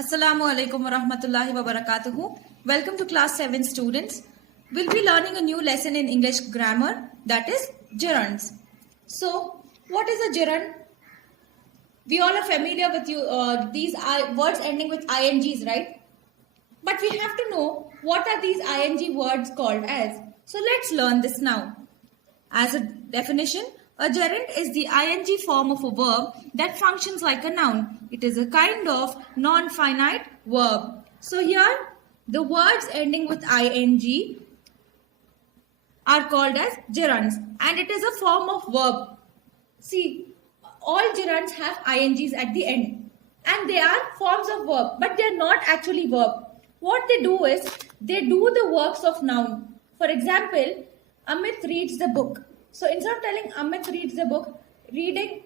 Assalamu alaikum wa rahmatullahi wa barakatuhu. Welcome to class 7 students. We'll be learning a new lesson in English grammar, that is gerunds. So, what is a gerund? We all are familiar with these words ending with ings, right? But we have to know what are these ing words called as. So, let's learn this now. As a definition, a gerund is the ing form of a verb that functions like a noun. It is a kind of non-finite verb. So here, the words ending with ing are called as gerunds, and it is a form of verb. See, all gerunds have ings at the end, and they are forms of verb, but they are not actually verb. What they do is, they do the works of noun. For example, Amit reads the book. So instead of telling Amit reads the book, reading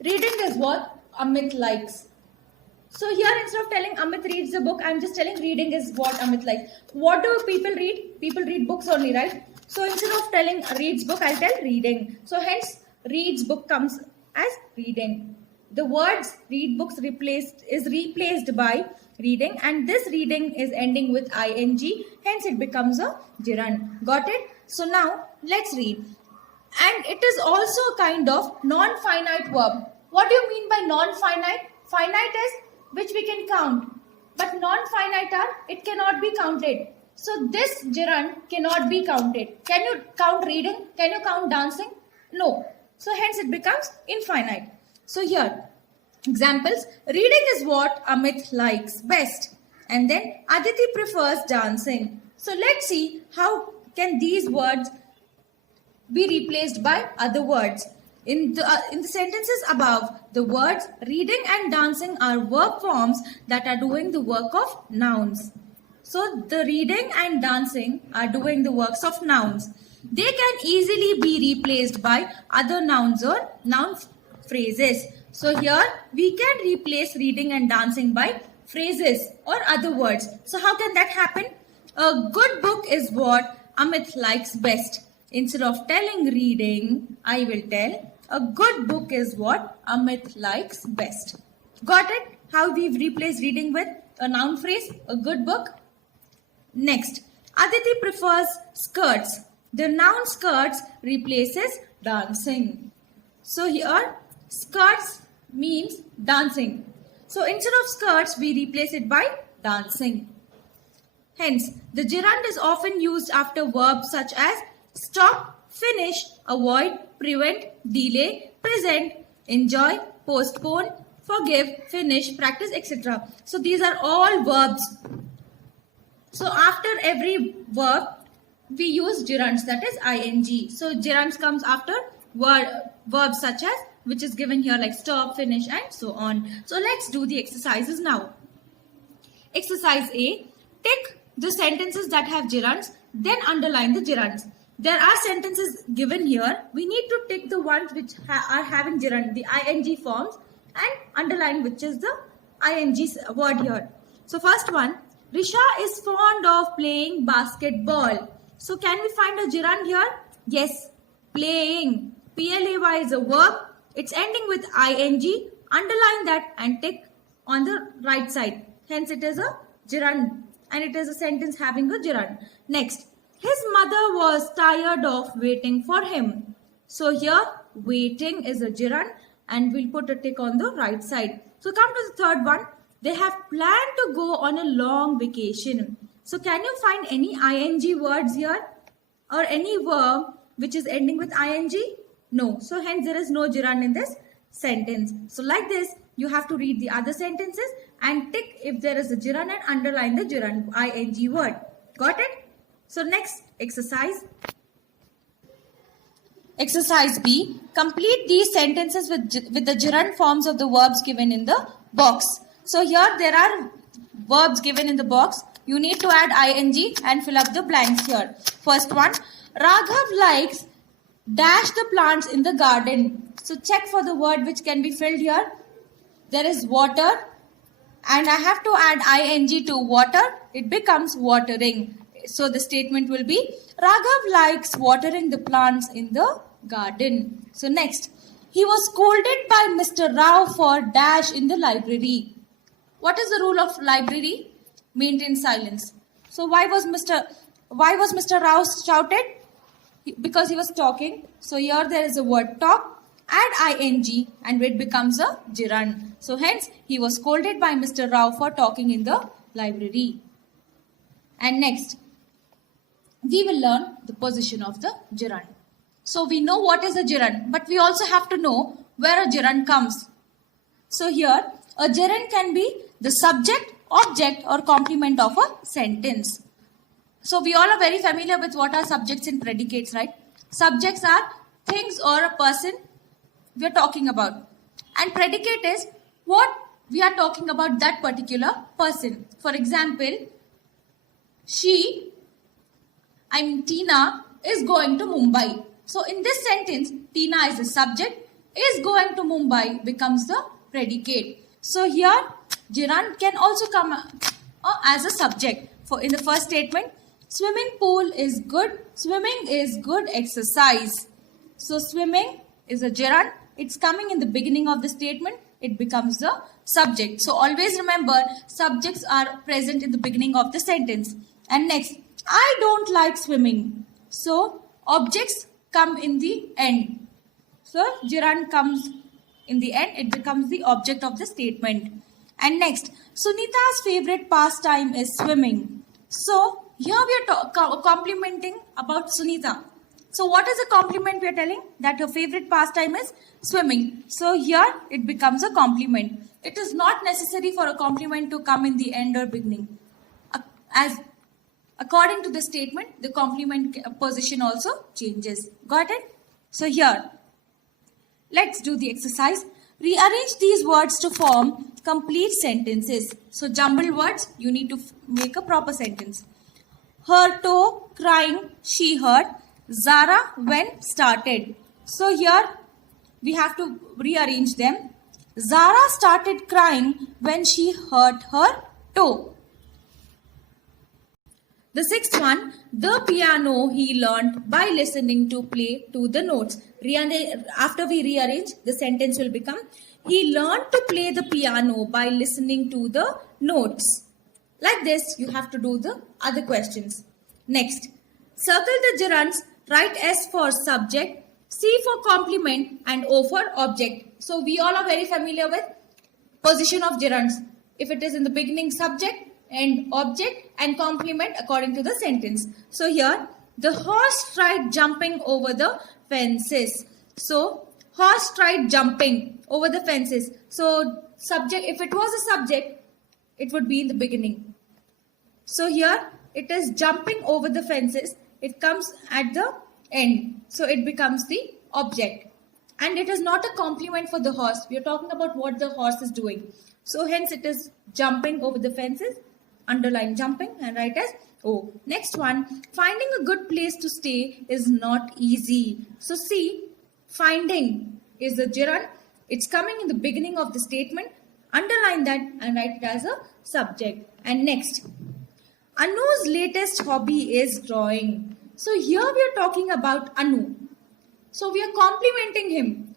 is what Amit likes. So here instead of telling Amit reads the book, I'm just telling reading is what Amit likes. What do people read? People read books only, right? So instead of telling reads book, I'll tell reading. So hence reads book comes as reading. The words read books is replaced by reading, and this reading is ending with ing, hence it becomes a gerund. Got it? So now let's read. And it is also a kind of non-finite verb. What do you mean by non-finite? Finite is which we can count, but non-finite are it cannot be counted. So this gerund cannot be counted. Can you count reading? Can you count dancing? No. So hence it becomes infinite. So here, examples, reading is what Amit likes best. And then Aditi prefers dancing. So let's see how can these words be replaced by other words. In the sentences above, the words reading and dancing are verb forms that are doing the work of nouns. So the reading and dancing are doing the works of nouns. They can easily be replaced by other nouns or noun phrases. So here we can replace reading and dancing by phrases or other words. So how can that happen? A good book is what Amit likes best. Instead of telling reading, I will tell a good book is what Amit likes best. Got it? How we've replaced reading with a noun phrase, a good book. Next, Aditi prefers skirts. The noun skirts replaces dancing. So here, skirts means dancing. So instead of skirts, we replace it by dancing. Hence, the gerund is often used after verbs such as stop, finish, avoid, prevent, delay, present, enjoy, postpone, forgive, finish, practice, etc. So these are all verbs. So after every verb, we use gerunds, that is ing. So gerunds comes after verbs such as, which is given here like stop, finish and so on. So let's do the exercises now. Exercise A, tick the sentences that have gerunds, then underline the gerunds. There are sentences given here. We need to tick the ones which are having gerund, the ing forms, and underline which is the ing word here. So first one, Risha is fond of playing basketball. So can we find a gerund here? Yes, playing. Play is a verb. It's ending with ing. Underline that and tick on the right side. Hence it is a gerund and it is a sentence having a gerund. Next. His mother was tired of waiting for him. So here, waiting is a gerund and we'll put a tick on the right side. So come to the third one. They have planned to go on a long vacation. So can you find any ing words here? Or any verb which is ending with ing? No. So hence there is no gerund in this sentence. So like this, you have to read the other sentences and tick if there is a gerund and underline the gerund ing word. Got it? So next exercise. Exercise B. Complete these sentences with the gerund forms of the verbs given in the box. So here there are verbs given in the box. You need to add ing and fill up the blanks here. First one. Raghav likes dash the plants in the garden. So check for the word which can be filled here. There is water and I have to add ing to water. It becomes watering. So the statement will be, Raghav likes watering the plants in the garden. So next, he was scolded by Mr. Rao for dash in the library. What is the rule of library? Maintain silence. So why was Mr. Rao shouted? Because he was talking. So here there is a word talk. Add ing and it becomes a gerund. So hence he was scolded by Mr. Rao for talking in the library. And next, we will learn the position of the gerund. So we know what is a gerund, but we also have to know where a gerund comes. So here, a gerund can be the subject, object or complement of a sentence. So we all are very familiar with what are subjects and predicates, right? Subjects are things or a person we are talking about. And predicate is what we are talking about that particular person. For example, Tina is going to Mumbai. So in this sentence, Tina is the subject, is going to Mumbai becomes the predicate. So here, gerund can also come as a subject. For in the first statement, swimming pool is good. Swimming is good exercise. So swimming is a gerund. It's coming in the beginning of the statement. It becomes the subject. So always remember, subjects are present in the beginning of the sentence. And next, I don't like swimming. So objects come in the end. So gerund comes in the end. It becomes the object of the statement. And next, Sunita's favorite pastime is swimming. So here we are complimenting about Sunita. So what is a compliment we are telling? That her favorite pastime is swimming. So here it becomes a compliment. It is not necessary for a compliment to come in the end or beginning. As according to the statement, the complement position also changes. Got it? So here, let's do the exercise. Rearrange these words to form complete sentences. So jumbled words, you need to make a proper sentence. Her toe crying, she heard. Zara when started. So here we have to rearrange them. Zara started crying when she hurt her toe. The sixth one, the piano he learned by listening to play to the notes. After we rearrange, the sentence will become, he learned to play the piano by listening to the notes. Like this, you have to do the other questions. Next, circle the gerunds, write S for subject, C for complement and O for object. So we all are very familiar with position of gerunds. If it is in the beginning, subject and object and complement according to the sentence. So here, the horse tried jumping over the fences. So horse tried jumping over the fences. So subject, if it was a subject, it would be in the beginning. So here it is jumping over the fences. It comes at the end. So it becomes the object. And it is not a complement for the horse. We are talking about what the horse is doing. So hence it is jumping over the fences. Underline jumping and write as O. Next one, finding a good place to stay is not easy. So see, finding is a gerund. It's coming in the beginning of the statement. Underline that and write it as a subject. And next, Anu's latest hobby is drawing. So here we are talking about Anu. So we are complimenting him.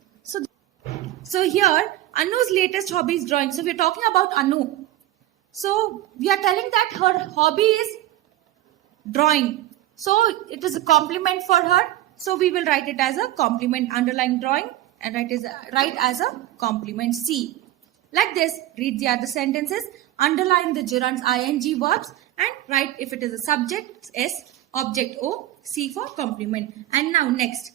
So here, Anu's latest hobby is drawing. So we are talking about Anu. So we are telling that her hobby is drawing. So it is a compliment for her. So we will write it as a compliment, underline drawing and write as a compliment C. Like this, read the other sentences, underline the gerunds ing verbs and write if it is a subject S, object O, C for complement. And now next,